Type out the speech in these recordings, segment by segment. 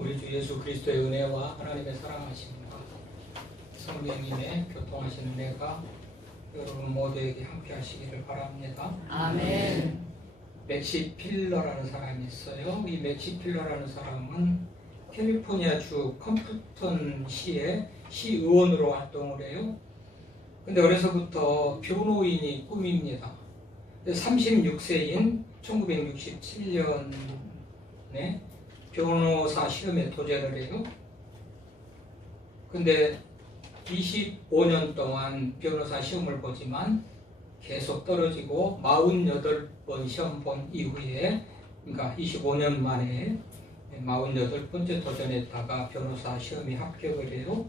우리 주 예수 그리스도의 은혜와 하나님의 사랑하심과 성령님의 교통하시는 은혜가 여러분 모두에게 함께 하시기를 바랍니다. 아멘. 맥시 필러라는 사람이 있어요. 이 맥시 필러라는 사람은 캘리포니아주 컴프턴 시의 시의원으로 활동을 해요. 근데 어려서부터 변호인이 꿈입니다. 36세인 1967년에 변호사 시험에 도전을 해요. 근데 25년 동안 변호사 시험을 보지만 계속 떨어지고 48번 시험 본 이후에, 그러니까 25년 만에 48번째 도전했다가 변호사 시험에 합격을 해요.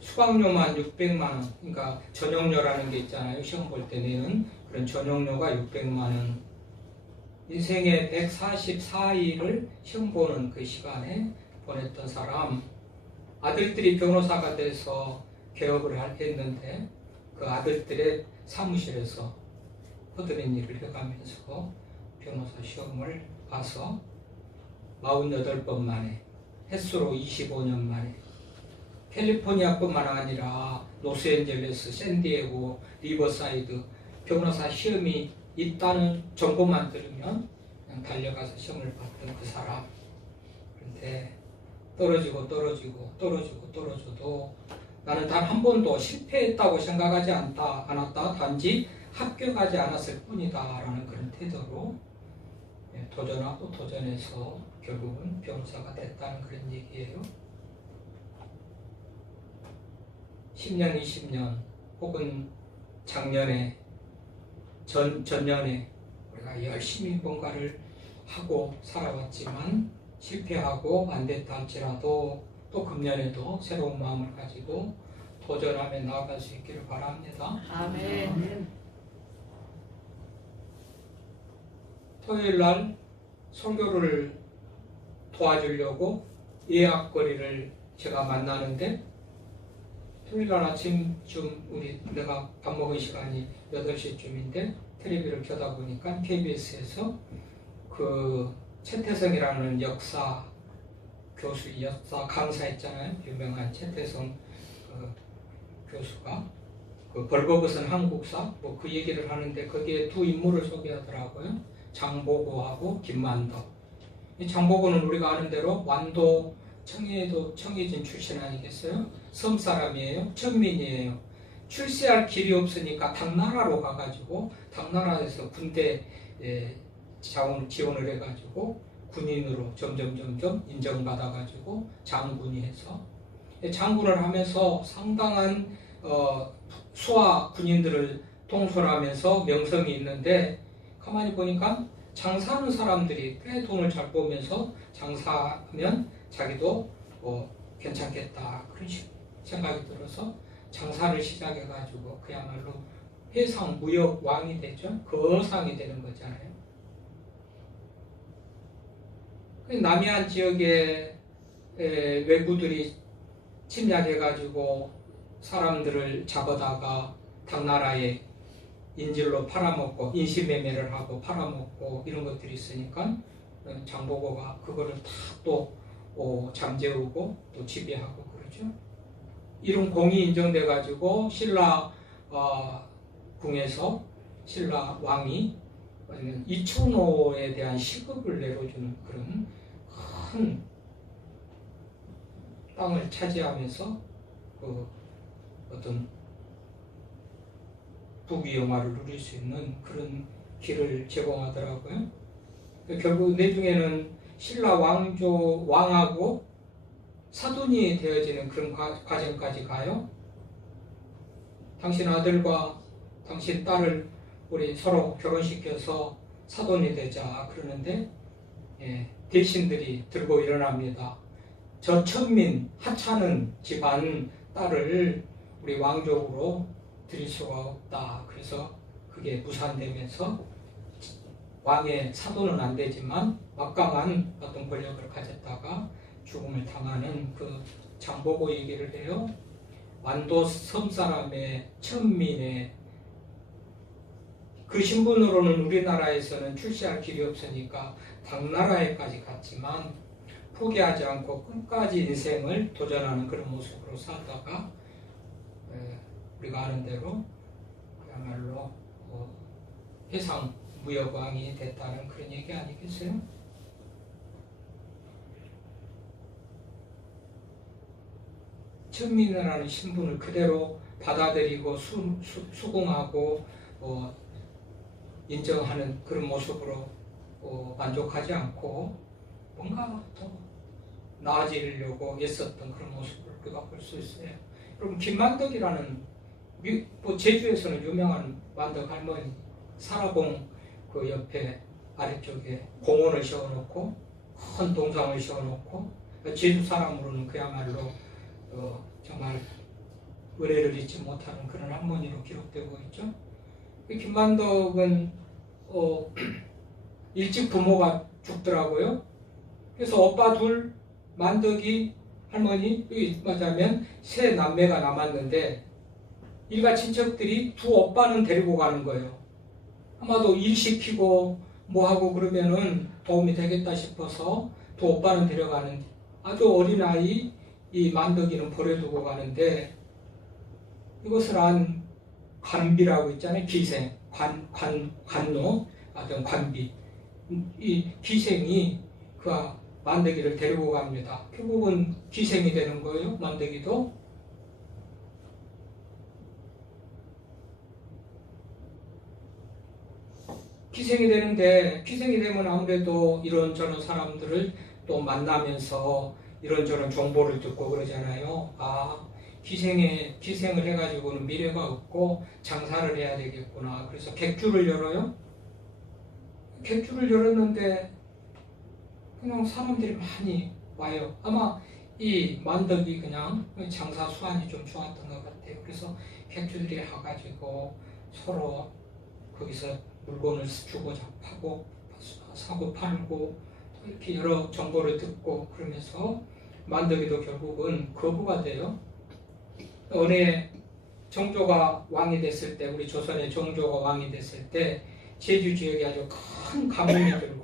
수강료만 600만 원, 그러니까 전용료라는 게 있잖아요. 시험 볼 때 내는 그런 전용료가 600만 원. 인생의 144일을 시험 보는 그 시간에 보냈던 사람. 아들들이 변호사가 돼서 개업을 했는데 그 아들들의 사무실에서 허드렛 일을 해가면서 변호사 시험을 봐서 48번 만에, 횟수로 25년 만에 캘리포니아뿐만 아니라 로스앤젤레스, 샌디에고, 리버사이드 변호사 시험이 있다는 정보만 들으면 그냥 달려가서 시험을 봤던 그 사람. 그런데 떨어져도 나는 단 한 번도 실패했다고 생각하지 않았다. 단지 합격하지 않았을 뿐이다 라는 그런 태도로 도전하고 도전해서 결국은 변호사가 됐다는 그런 얘기예요. 10년, 20년 혹은 작년에 전년에 우리가 열심히 뭔가를 하고 살아왔지만 실패하고 안 됐다 할지라도 또 금년에도 새로운 마음을 가지고 도전하며 나아갈 수 있기를 바랍니다. 아멘. 토요일 날 설교를 도와주려고 예약거리를 제가 만나는데 토요일 날 아침쯤 내가 밥 먹은 시간이 8시쯤인데 텔레비를 켜다 보니까 KBS에서 그 최태성이라는 역사 강사 있잖아요. 유명한 최태성 교수가 그 벌거벗은 한국사 그 얘기를 하는데 거기에 두 인물을 소개하더라고요. 장보고하고 김만덕. 이 장보고는 우리가 아는 대로 완도 청해진 출신 아니겠어요? 섬 사람이에요. 천민이에요. 출세할 길이 없으니까 당나라로 가가지고 당나라에서 군대 지원을 해가지고 군인으로 점점 인정받아가지고 장군이 해서 장군을 하면서 상당한 수하 군인들을 통솔하면서 명성이 있는데 가만히 보니까 장사하는 사람들이 꽤 돈을 잘 벌면서 장사하면 자기도 괜찮겠다 그런 생각이 들어서 장사를 시작해가지고 그야말로 해상 무역 왕이 되죠. 거상이 되는 거잖아요. 남해안 지역에 왜구들이 침략해가지고 사람들을 잡아다가 당나라에 인질로 팔아먹고 인신매매를 하고 팔아먹고 이런 것들이 있으니까 장보고가 그거를 다 또 잠재우고 또 지배하고 그러죠. 이런 공이 인정돼가지고 신라 궁에서 신라 왕이 이촌호에 대한 시급을 내려주는 그런 큰 땅을 차지하면서 그 어떤 부귀영화를 누릴 수 있는 그런 길을 제공하더라고요. 결국 내중에는 신라 왕하고 사돈이 되어지는 그런 과정까지 가요. 당신 아들과 당신 딸을 우리 서로 결혼시켜서 사돈이 되자 그러는데 대신들이 들고 일어납니다. 저 천민 하찮은 집안 딸을 우리 왕족으로 드릴 수가 없다. 그래서 그게 무산되면서 왕의 사돈은 안 되지만 막강한 어떤 권력을 가졌다가 죽음을 당하는 그 장보고 얘기를 해요. 완도 섬 사람의 천민의 그 신분으로는 우리나라에서는 출세할 길이 없으니까 당나라에까지 갔지만 포기하지 않고 끝까지 인생을 도전하는 그런 모습으로 살다가 우리가 아는 대로 그야말로 해상 무역왕이 됐다는 그런 얘기 아니겠어요? 천민이라는 신분을 그대로 받아들이고 수긍하고 인정하는 그런 모습으로 만족하지 않고 뭔가 더 나아지려고 애썼던 그런 모습을 우리가 볼 수 있어요. 그럼 김만덕이라는 제주에서는 유명한 만덕 할머니 사라봉 그 옆에 아래쪽에 공원을 세워놓고 큰 동상을 세워놓고 제주 사람으로는 그야말로 정말 은혜를 잊지 못하는 그런 할머니로 기록되고 있죠. 김만덕은 일찍 부모가 죽더라고요. 그래서 오빠 둘, 만덕이 할머니, 여기 맞자면 세 남매가 남았는데 일가 친척들이 두 오빠는 데리고 가는 거예요. 아마도 일 시키고 뭐하고 그러면은 도움이 되겠다 싶어서 두 오빠는 데려가는 아주 어린아이 이 만덕이는 버려두고 가는데 이것을 안 관비라고 있잖아요. 기생, 관노, 어떤 관비. 이 기생이 그 만덕이를 데리고 갑니다. 결국은 기생이 되는 거예요. 만덕이도. 기생이 되는데 기생이 되면 아무래도 이런저런 사람들을 또 만나면서 이런저런 정보를 듣고 그러잖아요. 기생을 해가지고는 미래가 없고 장사를 해야 되겠구나. 그래서 객주를 열어요. 객주를 열었는데 그냥 사람들이 많이 와요. 아마 이 만덕이 그냥 장사 수완이 좀 좋았던 것 같아요. 그래서 객주들이 와가지고 서로 거기서 물건을 주고 잡하고 사고 팔고 이렇게 여러 정보를 듣고 그러면서 만덕이도 결국은 거부가 돼요. 어느 정조가 왕이 됐을 때, 우리 조선의 정조가 왕이 됐을 때 제주 지역에 아주 큰 가뭄이 들고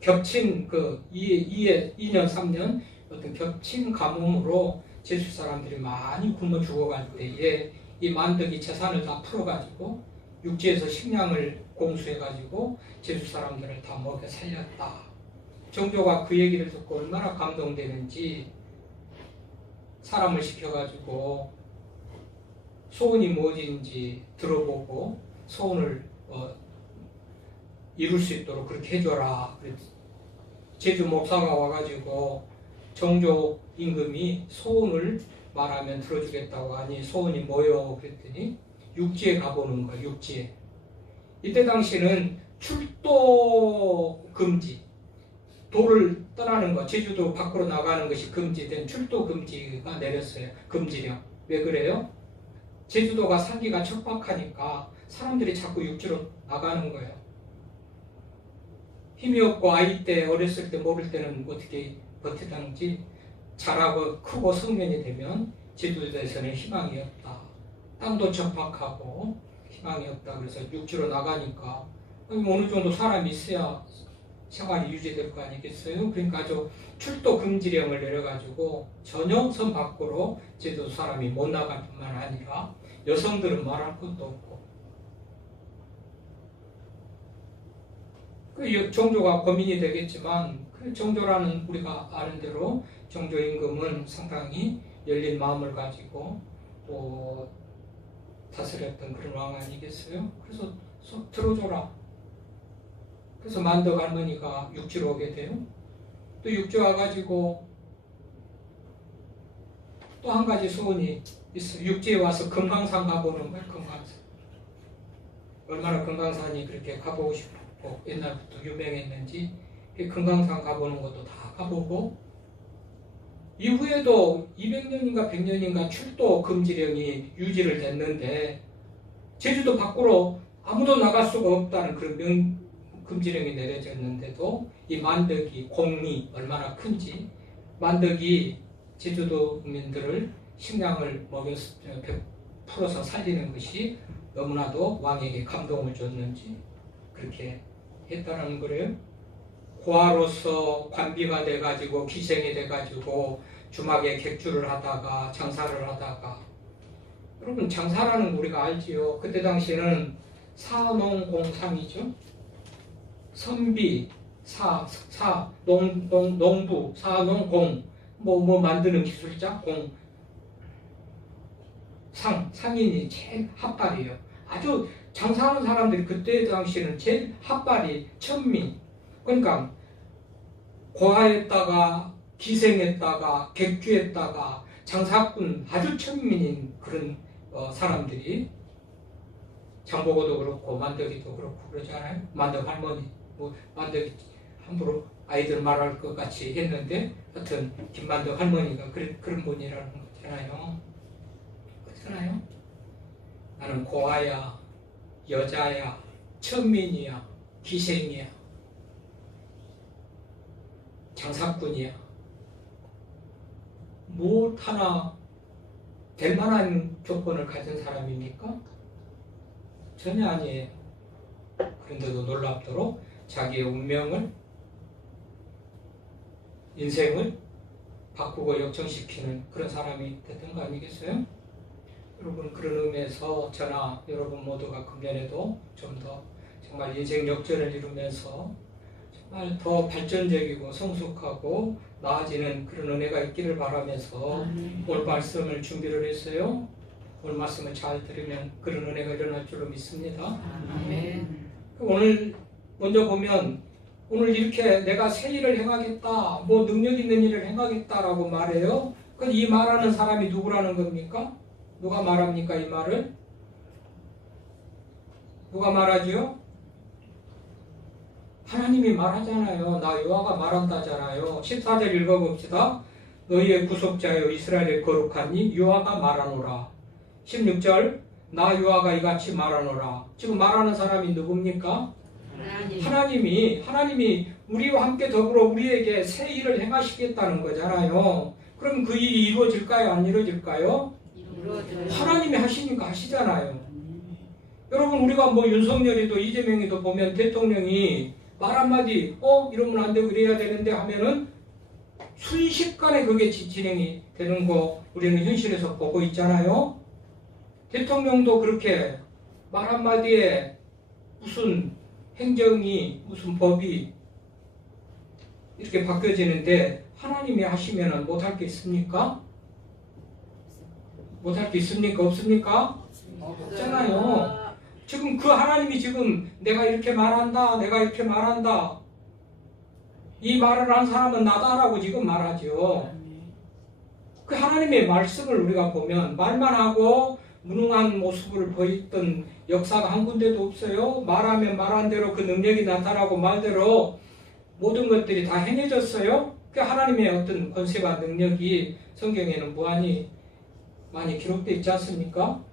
겹친 그 2년 3년 어떤 겹친 가뭄으로 제주 사람들이 많이 굶어 죽어갈 때에 이 만덕이 재산을 다 풀어가지고 육지에서 식량을 공수해가지고 제주 사람들을 다 먹여 살렸다. 정조가 그 얘기를 듣고 얼마나 감동되는지 사람을 시켜가지고 소원이 무엇인지 들어보고 소원을 이룰 수 있도록 그렇게 해줘라. 제주 목사가 와가지고 정조 임금이 소원을 말하면 들어주겠다고 하니 소원이 뭐요? 그랬더니 육지에 가보는 거예요. 육지에. 이때 당시는 출도 금지, 도를 떠나는 것, 제주도 밖으로 나가는 것이 금지된 출도 금지가 내렸어요. 금지령. 왜 그래요? 제주도가 살기가 척박하니까 사람들이 자꾸 육지로 나가는 거예요. 힘이 없고 아이 때 어렸을 때 모를 때는 어떻게 버티던지 자라고 크고 성년이 되면 제주도에서는 희망이 없다. 땅도 척박하고 희망이 없다. 그래서 육지로 나가니까 어느 정도 사람이 있어야 생활이 유지될 거 아니겠어요? 그러니까 아주 출도 금지령을 내려가지고 전혀 섬 밖으로 제주도 사람이 못 나갈 뿐만 아니라 여성들은 말할 것도 없고 그 정조가 고민이 되겠지만 그 정조라는 우리가 아는 대로 정조 임금은 상당히 열린 마음을 가지고 다스렸던 그런 왕 아니겠어요? 그래서 들어줘라. 그래서 만덕 할머니가 육지로 오게 돼요. 또 육지 와가지고 또 한 가지 소원이 있어요. 육지에 와서 금강산 가보는 거예요. 금강산. 얼마나 금강산이 그렇게 가보고 싶고 옛날부터 유명했는지 금강산 가보는 것도 다 가보고 이후에도 200년인가 100년인가 출도 금지령이 유지를 됐는데 제주도 밖으로 아무도 나갈 수가 없다는 그런 금지령이 내려졌는데도 이 만덕이 공이 얼마나 큰지 만덕이 제주도 국민들을 식량을 풀어서 살리는 것이 너무나도 왕에게 감동을 줬는지 그렇게 했다는 거예요. 고아로서 관비가 돼가지고 기생이 돼가지고 주막에 객주를 하다가 장사를 하다가, 여러분 장사라는 거 우리가 알지요. 그때 당시에는 사농공상이죠. 선비, 농부, 사농공, 뭐 만드는 기술자, 상인이 제일 핫발이에요. 아주 장사하는 사람들이 그때 당시에는 제일 핫발이 천민. 그러니까 고아했다가 기생했다가 객주했다가 장사꾼, 아주 천민인 그런 사람들이, 장보고도 그렇고 만덕이도 그렇고 그러잖아요. 만덕 할머니, 뭐 만덕이 함부로 아이들 말할 것 같이 했는데 하여튼 김만덕 할머니가 그런 분이라는 거잖아요. 그렇잖아요. 나는 고아야, 여자야, 천민이야, 기생이야, 장사꾼이야. 무엇 하나 될 만한 조건을 가진 사람입니까? 전혀 아니에요. 그런데도 놀랍도록 자기의 운명을, 인생을 바꾸고 역전시키는 그런 사람이 됐던 거 아니겠어요? 여러분, 그런 의미에서 저나 여러분 모두가 금년에도 좀 더 정말 인생 역전을 이루면서 정말 더 발전적이고 성숙하고 나아지는 그런 은혜가 있기를 바라면서 오늘 말씀을 준비를 했어요. 오늘 말씀을 잘 들으면 그런 은혜가 일어날 줄로 믿습니다. 아멘. 오늘 먼저 보면, 오늘 이렇게 내가 새 일을 행하겠다, 뭐 능력 있는 일을 행하겠다라고 말해요. 그럼 이 말하는 사람이 누구라는 겁니까? 누가 말합니까? 이 말을? 누가 말하지요? 하나님이 말하잖아요. 나 여호와가 말한다잖아요. 14절 읽어봅시다. 너희의 구속자여 이스라엘의 거룩하니 여호와가 말하노라. 16절 나 여호와가 이같이 말하노라. 지금 말하는 사람이 누굽니까? 하나님이 우리와 함께 더불어 우리에게 새 일을 행하시겠다는 거잖아요. 그럼 그 일이 이루어질까요? 안 이루어질까요? 하나님이 하시니까 하시잖아요. 여러분, 우리가 뭐 윤석열이도 이재명이도 보면 대통령이 말 한마디 이러면 안 되고 이래야 되는데 하면은 순식간에 그게 진행이 되는 거 우리는 현실에서 보고 있잖아요. 대통령도 그렇게 말 한마디에 무슨 행정이, 무슨 법이 이렇게 바뀌어지는데 하나님이 하시면은 못할 게 있습니까? 못할 게 있습니까? 없습니까? 없잖아요. 지금 그 하나님이 지금 내가 이렇게 말한다, 내가 이렇게 말한다, 이 말을 한 사람은 나다라고 지금 말하죠. 그 하나님의 말씀을 우리가 보면 말만 하고 무능한 모습을 보였던 역사가 한 군데도 없어요. 말하면 말한 대로 그 능력이 나타나고 말대로 모든 것들이 다 행해졌어요. 그 하나님의 어떤 권세와 능력이 성경에는 무한히 많이 기록되어 있지 않습니까?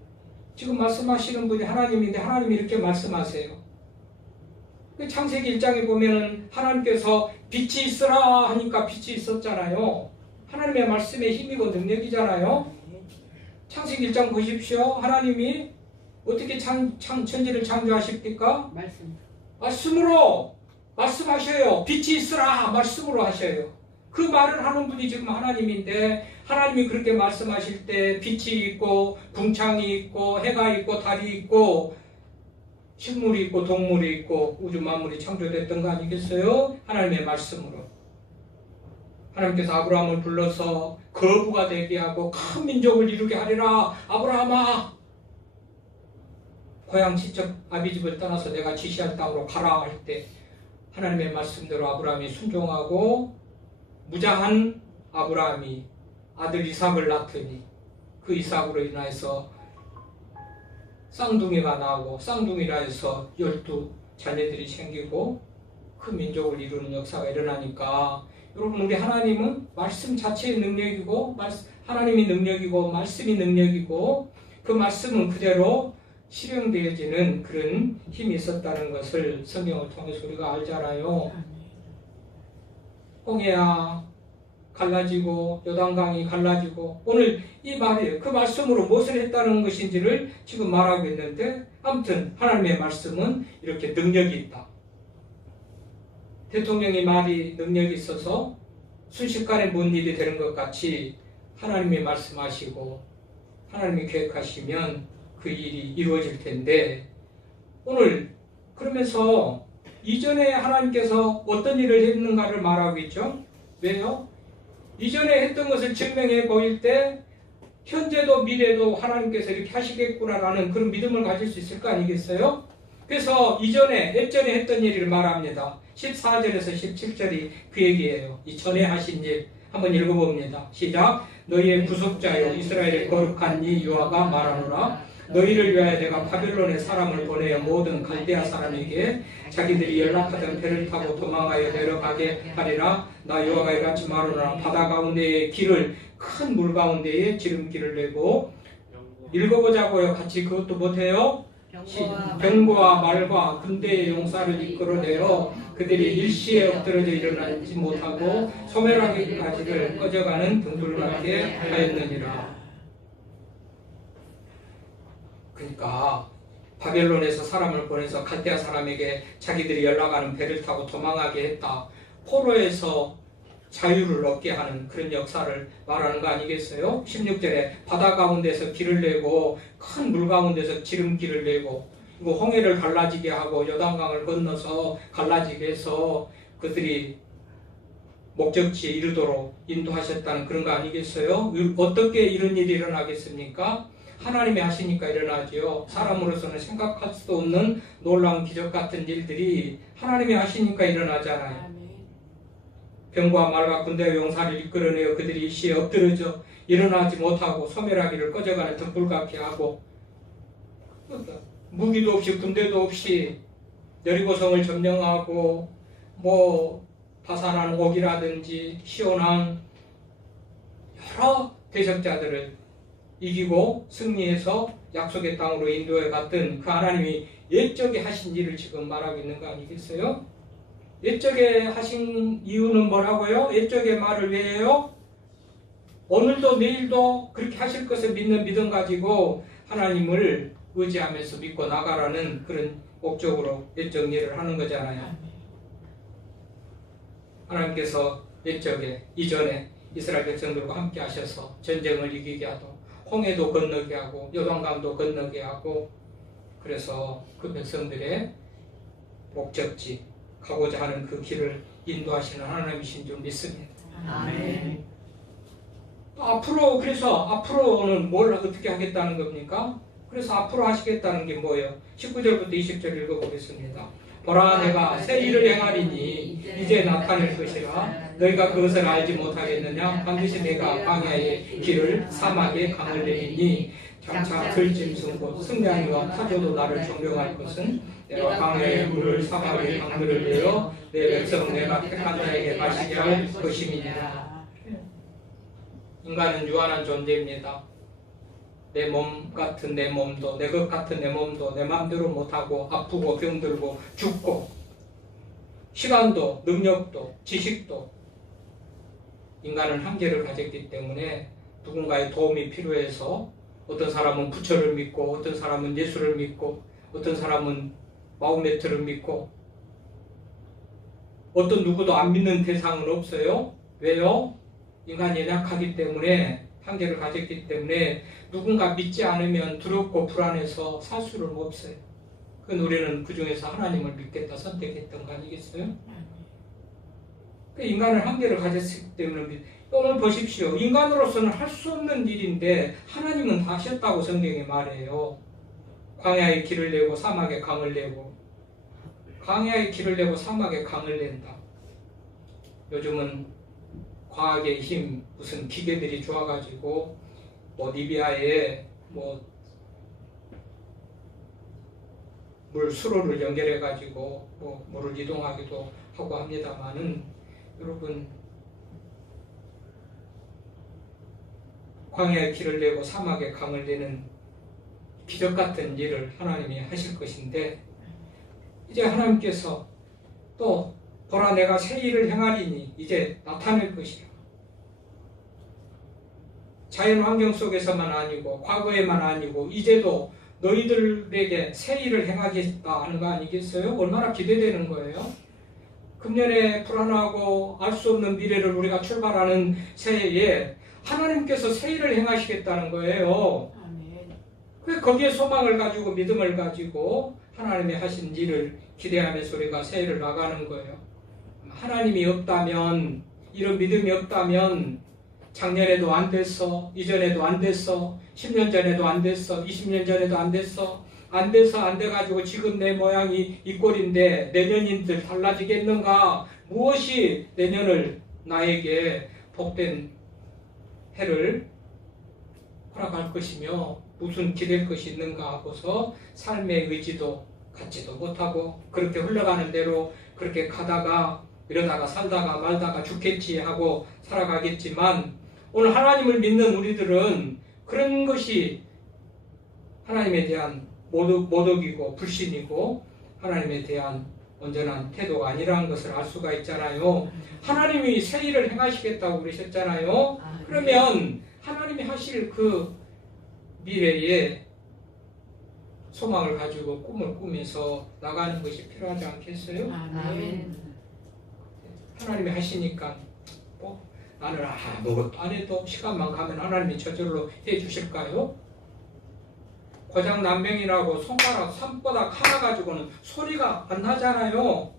지금 말씀하시는 분이 하나님인데 하나님이 이렇게 말씀하세요. 그 창세기 1장에 보면은 하나님께서 빛이 있으라 하니까 빛이 있었잖아요. 하나님의 말씀의 힘이고 능력이잖아요. 창세기 1장 보십시오. 하나님이 어떻게 천지를 창조하십니까? 말씀으로 말씀하셔요. 빛이 있으라 말씀으로 하셔요. 그 말을 하는 분이 지금 하나님인데 하나님이 그렇게 말씀하실 때 빛이 있고 궁창이 있고 해가 있고 달이 있고 식물이 있고 동물이 있고 우주 만물이 창조됐던 거 아니겠어요? 하나님의 말씀으로. 하나님께서 아브라함을 불러서 거부가 되게 하고 큰 민족을 이루게 하리라. 아브라함아, 고향 친척 아비집을 떠나서 내가 지시할 땅으로 가라 할 때 하나님의 말씀대로 아브라함이 순종하고 무장한 아브라함이 아들 이삭을 낳더니 그 이삭으로 인하여서 쌍둥이가 나오고 쌍둥이라 해서 12 자녀들이 생기고 그 민족을 이루는 역사가 일어나니까 여러분, 우리 하나님은 말씀 자체의 능력이고 하나님이 능력이고 말씀이 능력이고 그 말씀은 그대로 실행되어지는 그런 힘이 있었다는 것을 성경을 통해서 우리가 알잖아요. 홍해야 갈라지고 요단강이 갈라지고 오늘 이 말이에요. 그 말씀으로 무엇을 했다는 것인지를 지금 말하고 있는데 아무튼 하나님의 말씀은 이렇게 능력이 있다. 대통령이 말이 능력이 있어서 순식간에 뭔 일이 되는 것 같이 하나님이 말씀하시고 하나님이 계획하시면 그 일이 이루어질 텐데, 오늘 그러면서 이전에 하나님께서 어떤 일을 했는가를 말하고 있죠. 왜요? 이전에 했던 것을 증명해 보일 때 현재도 미래도 하나님께서 이렇게 하시겠구나라는 그런 믿음을 가질 수 있을 거 아니겠어요? 그래서 예전에 했던 일을 말합니다. 14절에서 17절이 그 얘기예요. 이 전에 하신 일 한번 읽어봅니다. 시작. 너희의 구속자여 이스라엘의 거룩한 이 여호와가 말하노라. 너희를 위하여 내가 바벨론에 사람을 보내어 모든 갈대아 사람에게 자기들이 연락하던 배를 타고 도망하여 내려가게 하리라. 나 여호와가 이같이 말하노라. 바다 가운데의 길을 큰 물 가운데에 지름길을 내고, 읽어보자고요. 같이. 그것도 못해요? 병거와 말과 군대의 용사를 이끌어내어 그들이 일시에 엎드러져 일어나지 못하고 소멸하기까지를 꺼져가는 등불 같게 하였느니라. 그러니까 바벨론에서 사람을 보내서 갈대아 사람에게 자기들이 연락하는 배를 타고 도망하게 했다. 포로에서 자유를 얻게 하는 그런 역사를 말하는 거 아니겠어요? 16절에 바다 가운데서 길을 내고 큰 물 가운데서 지름길을 내고, 그리고 홍해를 갈라지게 하고 요단강을 건너서 갈라지게 해서 그들이 목적지에 이르도록 인도하셨다는 그런 거 아니겠어요? 어떻게 이런 일이 일어나겠습니까? 하나님이 하시니까 일어나지요. 사람으로서는 생각할 수도 없는 놀라운 기적 같은 일들이 하나님이 하시니까 일어나잖아요. 병과 말과 군대의 용사를 이끌어내어 그들이 일시에 엎드러져 일어나지 못하고 소멸하기를 꺼져가는 등불 같게 하고, 무기도 없이 군대도 없이 여리고성을 점령하고 다산한 옥이라든지 시온왕 여러 대적자들을 이기고 승리해서 약속의 땅으로 인도해 갔던 그 하나님이 옛적에 하신 일을 지금 말하고 있는 거 아니겠어요? 옛적에 하신 이유는 뭐라고요? 옛적의 말을 왜 해요? 오늘도 내일도 그렇게 하실 것을 믿는 믿음 가지고 하나님을 의지하면서 믿고 나가라는 그런 목적으로 옛적 일을 하는 거잖아요. 하나님께서 옛적에 이전에 이스라엘 백성들과 함께 하셔서 전쟁을 이기게 하고 홍해도 건너게 하고 요단강도 건너게 하고, 그래서 그 백성들의 목적지 가고자 하는 그 길을 인도하시는 하나님이신 줄 믿습니다. 아멘. 앞으로는 뭘 어떻게 하겠다는 겁니까? 그래서 앞으로 하시겠다는 게 뭐예요? 19절부터 20절 읽어보겠습니다. 보라, 내가 새 일을 행하리니 이제 나타낼 것이라. 너희가 그것을 알지 못하겠느냐? 반드시 내가 광야의 길을 사막의 강을 내리니 장차 들짐승 곧 승냥이와 타조도 나를 존경할 것은 내가 광야의 물을 사막의 강들을 내어 내 백성 내가 택한 자에게 마시게 할 것임이니라. 인간은 유한한 존재입니다. 내 몸 같은 내 몸도, 내 것 같은 내 몸도 내 마음대로 못하고 아프고 병들고 죽고, 시간도 능력도 지식도 인간은 한계를 가졌기 때문에 누군가의 도움이 필요해서 어떤 사람은 부처를 믿고 어떤 사람은 예수를 믿고 어떤 사람은 마호메트를 믿고, 어떤 누구도 안 믿는 대상은 없어요. 왜요? 인간이 연약하기 때문에, 한계를 가졌기 때문에 누군가 믿지 않으면 두렵고 불안해서 살 수는 없어요. 그 우리는 그 중에서 하나님을 믿겠다 선택했던 거 아니겠어요? 그 인간은 한계를 가졌기 때문에. 오늘 보십시오. 인간으로서는 할 수 없는 일인데 하나님은 다 하셨다고 성경에 말해요. 광야의 길을 내고 사막의 강을 내고, 광야의 길을 내고 사막의 강을 낸다. 요즘은 과학의 힘, 무슨 기계들이 좋아가지고 리비아에 물 수로를 연결해가지고 물을 이동하기도 하고 합니다만은, 여러분, 광야의 길을 내고 사막의 강을 내는 기적 같은 일을 하나님이 하실 것인데, 이제 하나님께서 또 보라, 내가 새 일을 행하리니 이제 나타낼 것이라. 자연 환경 속에서만 아니고 과거에만 아니고 이제도 너희들에게 새 일을 행하겠다 하는 거 아니겠어요? 얼마나 기대되는 거예요? 그 금년에 불안하고 알 수 없는 미래를 우리가 출발하는 새해에 하나님께서 새 일을 행하시겠다는 거예요. 아멘. 거기에 소망을 가지고 믿음을 가지고 하나님이 하신 일을 기대하면서 우리가 새해를 나가는 거예요. 하나님이 없다면, 이런 믿음이 없다면 작년에도 안 됐어, 이전에도 안 됐어, 10년 전에도 안 됐어, 20년 전에도 안 됐어, 안 돼서 안 돼가지고 지금 내 모양이 이 꼴인데 내년인들 달라지겠는가? 무엇이 내년을 나에게 복된 해를 허락할 것이며 무슨 기댈 것이 있는가 하고서 삶의 의지도 갖지도 못하고 그렇게 흘러가는 대로 그렇게 가다가 이러다가 살다가 말다가 죽겠지 하고 살아가겠지만 오늘 하나님을 믿는 우리들은 그런 것이 하나님에 대한 모독이고 불신이고 하나님에 대한 온전한 태도가 아니라는 것을 알 수가 있잖아요. 하나님이 새 일을 행하시겠다고 그러셨잖아요. 그러면 하나님이 하실 그 미래에 소망을 가지고 꿈을 꾸면서 나가는 것이 필요하지 않겠어요? 아멘. 하나님이 하시니까 뭐 나는 아무것도 안 해도 시간만 가면 하나님이 저절로 해 주실까요? 고장난병이라고 손가락 산바닥 하나 가지고는 소리가 안 나잖아요.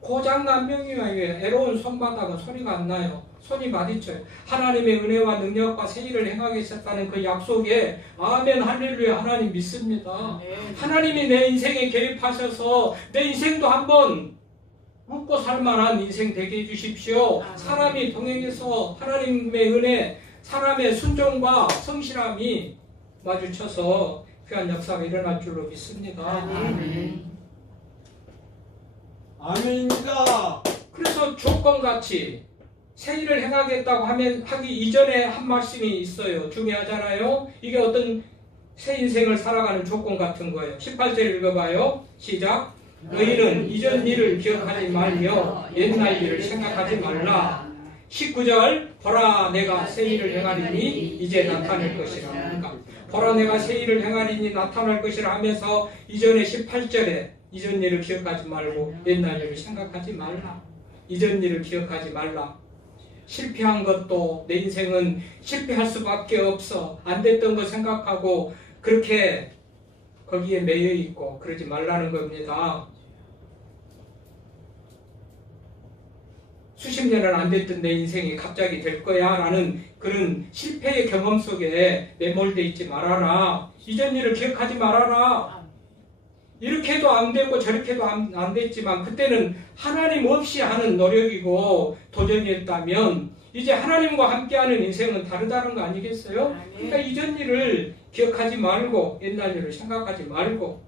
고장난병이야. 애로운 손바닥은 소리가 안 나요. 손이 마디쳐요. 하나님의 은혜와 능력과 새 일을 행하겠다는 그 약속에 아멘 할렐루야 하나님 믿습니다. 아멘. 하나님이 내 인생에 개입하셔서 내 인생도 한번 웃고 살만한 인생 되게 해주십시오. 아멘. 사람이 동행해서 하나님의 은혜, 사람의 순종과 성실함이 마주쳐서 귀한 역사가 일어날 줄로 믿습니다. 아멘. 아멘입니다. 그래서 조건같이 새 일을 행하겠다고 하기 이전에 한 말씀이 있어요. 중요하잖아요. 이게 어떤 새 인생을 살아가는 조건 같은 거예요. 18절 읽어봐요. 시작. 너희는 이전 일을 기억하지 말며 옛날 일을 생각하지 말라. 19절 보라 내가 새 일을 행하리니 이제 나타낼 것이라. 그러니까 보라 내가 새 일을 행하리니 나타날 것이라 하면서 이전에 18절에 이전 일을 기억하지 말고 옛날 일을 생각하지 말라. 이전 일을 기억하지 말라. 실패한 것도 내 인생은 실패할 수밖에 없어. 안 됐던 거 생각하고 그렇게 거기에 매여 있고 그러지 말라는 겁니다. 수십 년은 안 됐던 내 인생이 갑자기 될 거야 라는 그런 실패의 경험 속에 매몰되어 있지 말아라. 이전 일을 기억하지 말아라. 이렇게 해도 안 되고 저렇게 해도 안 됐지만 그때는 하나님 없이 하는 노력이고 도전이었다면 이제 하나님과 함께하는 인생은 다르다는 거 아니겠어요? 그러니까 이전 일을 기억하지 말고 옛날 일을 생각하지 말고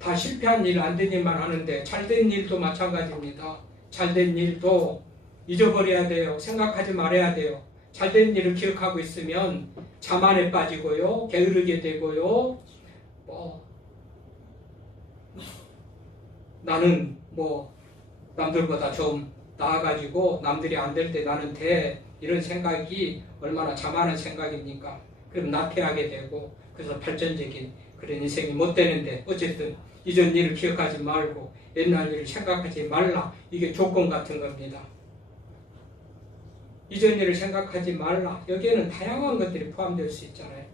다 실패한 일, 안 된 일만 하는데 잘된 일도 마찬가지입니다. 잘된 일도 잊어버려야 돼요. 생각하지 말아야 돼요. 잘된 일을 기억하고 있으면 자만에 빠지고요. 게으르게 되고요. 나는 남들보다 좀 나아가지고 남들이 안 될 때 나는 돼. 이런 생각이 얼마나 자만한 생각입니까? 그럼 나태하게 되고 그래서 발전적인 그런 인생이 못 되는데 어쨌든 이전 일을 기억하지 말고 옛날 일을 생각하지 말라. 이게 조건 같은 겁니다. 이전 일을 생각하지 말라. 여기에는 다양한 것들이 포함될 수 있잖아요.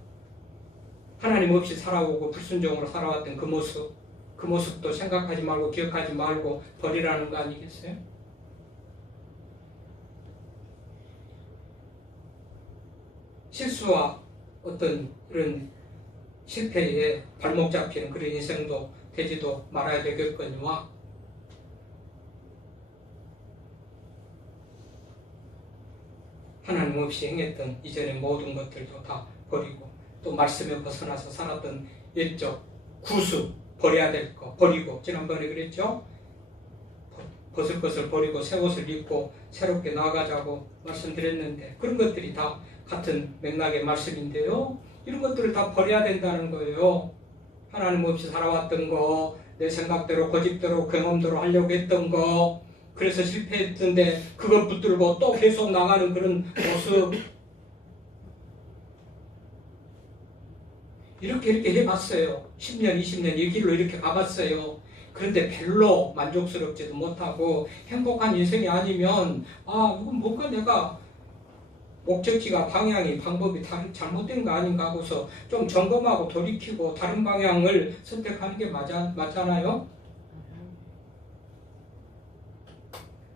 하나님 없이 살아오고 불순종으로 살아왔던 그 모습도 생각하지 말고 기억하지 말고 버리라는 거 아니겠어요? 실수와 어떤 이런 실패에 발목 잡히는 그런 인생도 되지도 말아야 되겠거니와 하나님 없이 행했던 이전의 모든 것들도 다 버리고 또 말씀에 벗어나서 살았던 옛적 구습 버려야 될 거 버리고 지난번에 그랬죠? 벗을 것을 버리고 새 옷을 입고 새롭게 나아가자고 말씀드렸는데 그런 것들이 다 같은 맥락의 말씀인데요. 이런 것들을 다 버려야 된다는 거예요. 하나님 없이 살아왔던 거, 내 생각대로 고집대로 경험대로 하려고 했던 거, 그래서 실패했던데 그것 붙들고 또 계속 나가는 그런 모습, 이렇게 해봤어요. 10년, 20년 이 길로 이렇게 가봤어요. 그런데 별로 만족스럽지도 못하고 행복한 인생이 아니면 이건 뭔가 내가 목적지가 방향이 방법이 잘못된 거 아닌가 하고서 좀 점검하고 돌이키고 다른 방향을 선택하는 게 맞잖아요.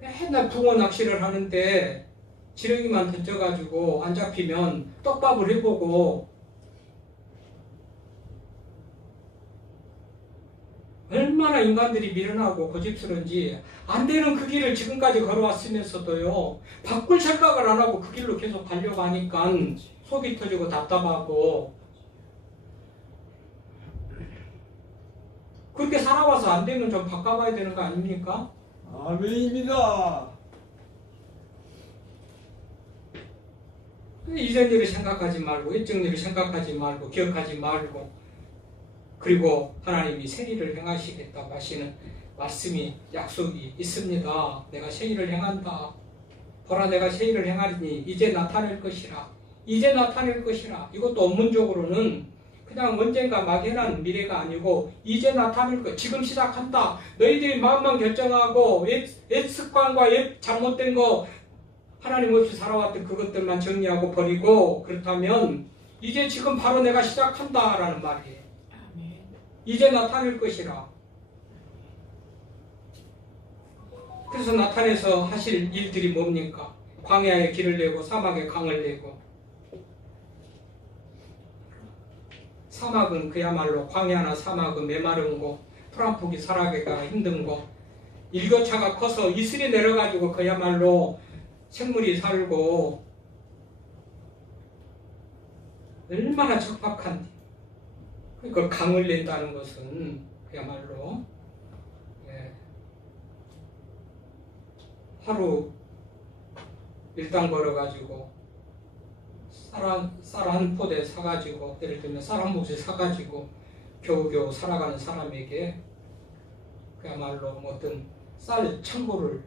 맨날 붕어 낚시를 하는데 지렁이만 던져가지고 안 잡히면 떡밥을 해보고 얼마나 인간들이 미련하고 고집스러운지 안 되는 그 길을 지금까지 걸어왔으면서도요 바꿀 생각을 안 하고 그 길로 계속 달려가니까 속이 터지고 답답하고 그렇게 살아와서 안 되면 좀 바꿔봐야 되는 거 아닙니까? 아멘입니다. 이전 일을 생각하지 말고 일정 일을 생각하지 말고 기억하지 말고 그리고 하나님이 생일을 행하시겠다고 하시는 말씀이 약속이 있습니다. 내가 생일을 행한다. 보라 내가 생일을 행하리니 이제 나타낼 것이라. 이제 나타낼 것이라. 이것도 업문적으로는 그냥 언젠가 막연한 미래가 아니고 이제 나타낼 것. 지금 시작한다. 너희들이 마음만 결정하고 옛 습관과 옛 잘못된 거 하나님 없이 살아왔던 그것들만 정리하고 버리고 그렇다면 이제 지금 바로 내가 시작한다라는 말이에요. 이제 나타낼 것이라. 그래서 나타내서 하실 일들이 뭡니까? 광야에 길을 내고 사막에 강을 내고. 사막은 그야말로 광야나 사막은 메마른 곳, 풀 한 폭이 살아가기가 힘든 곳, 일교차가 커서 이슬이 내려가지고 그야말로 생물이 살고 얼마나 척박한데. 그 강을 낸다는 것은 그야말로 하루 일당 벌어가지고 쌀 한 포대 사가지고 예를 들면 쌀 한 몫을 사가지고 겨우겨우 살아가는 사람에게 그야말로 어떤 쌀 창고를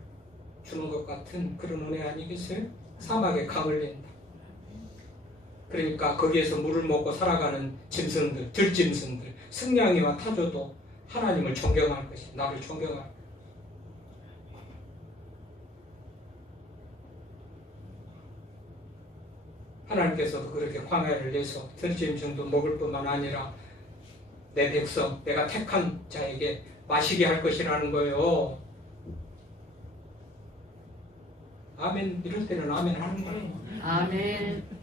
주는 것 같은 그런 은혜 아니겠어요? 사막에 강을 낸다. 그러니까 거기에서 물을 먹고 살아가는 짐승들, 들짐승들, 승냥이와 타조도 하나님을 존경할 것이, 나를 존경할 것이. 하나님께서도 그렇게 광야를 내서 들짐승도 먹을 뿐만 아니라 내 백성, 내가 택한 자에게 마시게 할 것이라는 거예요. 아멘. 이럴 때는 아멘 하는 거예요. 아멘.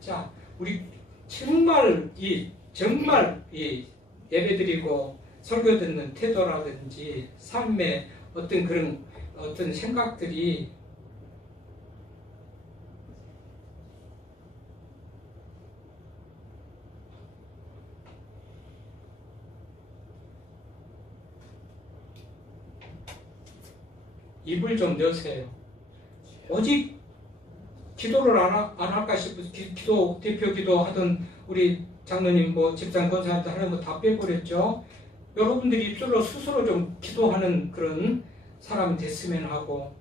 자, 우리 정말 이 예배드리고 설교 듣는 태도라든지 삶의 어떤 그런 어떤 생각들이 입을 좀 여세요. 오직 기도를 안 할까 싶어서 기도 대표 기도하던 우리 장로님 집장 권사한테 하는 거 다 빼버렸죠. 여러분들이 입술로 스스로 좀 기도하는 그런 사람이 됐으면 하고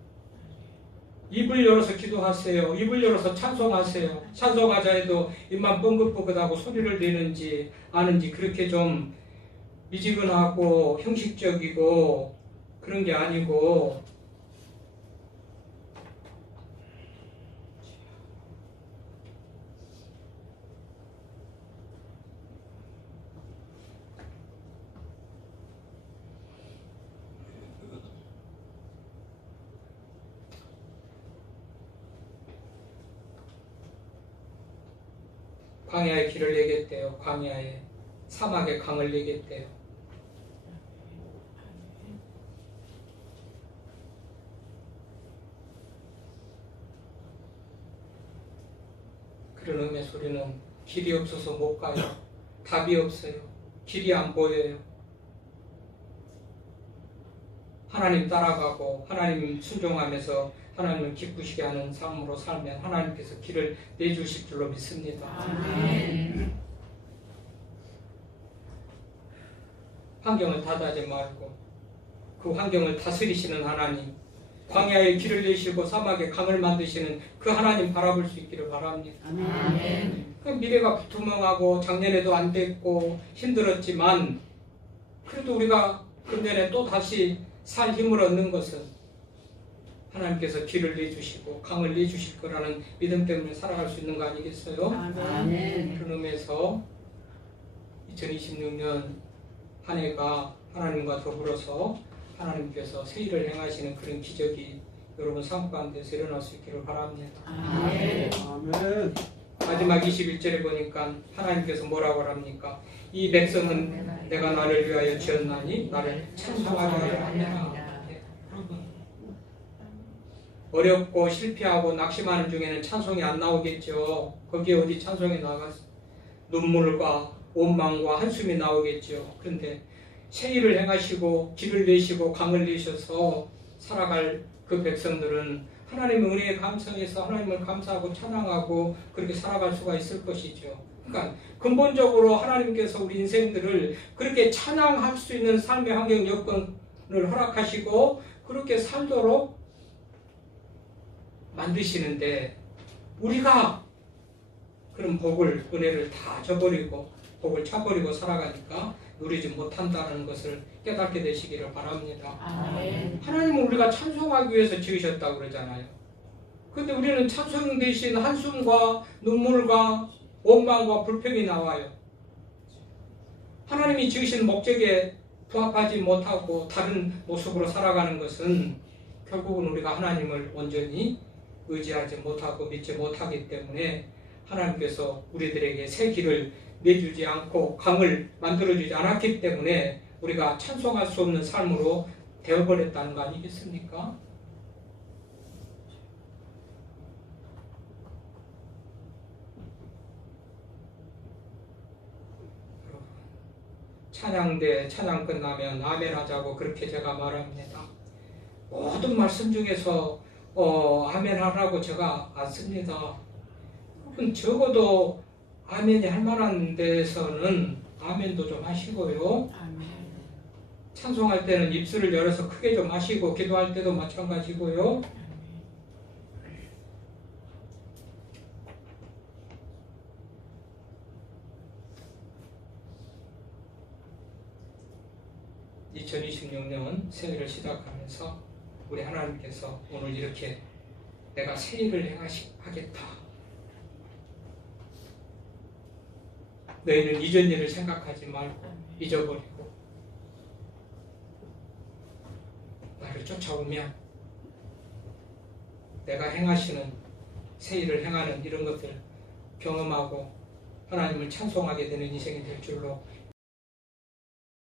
입을 열어서 기도하세요. 입을 열어서 찬송하세요. 찬송하자 해도 입만 뻥긋뻥긋하고 소리를 내는지 아는지 그렇게 좀 미지근하고 형식적이고 그런 게 아니고 광야에 길을 내겠대요. 광야에 사막에 강을 내겠대요. 그런 의미의 소리는 길이 없어서 못 가요. 답이 없어요. 길이 안 보여요. 하나님 따라가고 하나님 순종하면서 하나님을 기쁘시게 하는 삶으로 살면 하나님께서 길을 내주실 줄로 믿습니다. 아멘. 환경을 탓하지 말고 그 환경을 다스리시는 하나님, 광야에 길을 내시고 사막에 강을 만드시는 그 하나님 바라볼 수 있기를 바랍니다. 아멘. 그 미래가 불투명하고 작년에도 안 됐고 힘들었지만 그래도 우리가 금년에 또 다시 살 힘을 얻는 것은 하나님께서 길을 내주시고 강을 내주실 거라는 믿음 때문에 살아갈 수 있는 거 아니겠어요? 아멘. 그런 의미에서 2026년 한 해가 하나님과 더불어서 하나님께서 새 일을 행하시는 그런 기적이 여러분 삶 가운데서 일어날 수 있기를 바랍니다. 아멘. 아멘. 마지막 21절에 보니까 하나님께서 뭐라고 합니까? 이 백성은 내가 나를 위하여 지었나니 나를 찬송하게 하려 합니다. 여러분, 어렵고 실패하고 낙심하는 중에는 찬송이 안 나오겠죠. 거기에 어디 찬송이 나가서 눈물과 원망과 한숨이 나오겠죠. 그런데 새 일을 행하시고 길을 내시고 강을 내셔서 살아갈 그 백성들은 하나님의 은혜에 감사해서 하나님을 감사하고 찬양하고 그렇게 살아갈 수가 있을 것이죠. 그러니까 근본적으로 하나님께서 우리 인생들을 그렇게 찬양할 수 있는 삶의 환경 여건을 허락하시고 그렇게 살도록 만드시는데 우리가 그런 복을 은혜를 다 저버리고 복을 차버리고 살아가니까 누리지 못한다는 것을 깨닫게 되시기를 바랍니다. 아멘. 하나님은 우리가 찬송하기 위해서 지으셨다고 그러잖아요. 그런데 우리는 찬송 대신 한숨과 눈물과 원망과 불평이 나와요. 하나님이 지으신 목적에 부합하지 못하고 다른 모습으로 살아가는 것은 결국은 우리가 하나님을 온전히 의지하지 못하고 믿지 못하기 때문에 하나님께서 우리들에게 새 길을 내주지 않고 강을 만들어주지 않았기 때문에 우리가 찬송할 수 없는 삶으로 되어버렸다는 거 아니겠습니까? 찬양대 찬양 끝나면 아멘 하자고 그렇게 제가 말합니다. 모든 말씀 중에서 아멘 하라고 제가 안 씁니다. 적어도 아멘이 할 만한 데서는 아멘도 좀 하시고요. 아멘. 찬송할 때는 입술을 열어서 크게 좀 하시고 기도할 때도 마찬가지고요. (2026년) 새해를 시작하면서 우리 하나님께서 오늘 이렇게 내가 새 일을 하겠다. 너희는 이전 일을 생각하지 말고 잊어버리고 나를 쫓아오면 내가 행하시는 새 일을 행하는 이런 것들 경험하고 하나님을 찬송하게 되는 인생이 될 줄로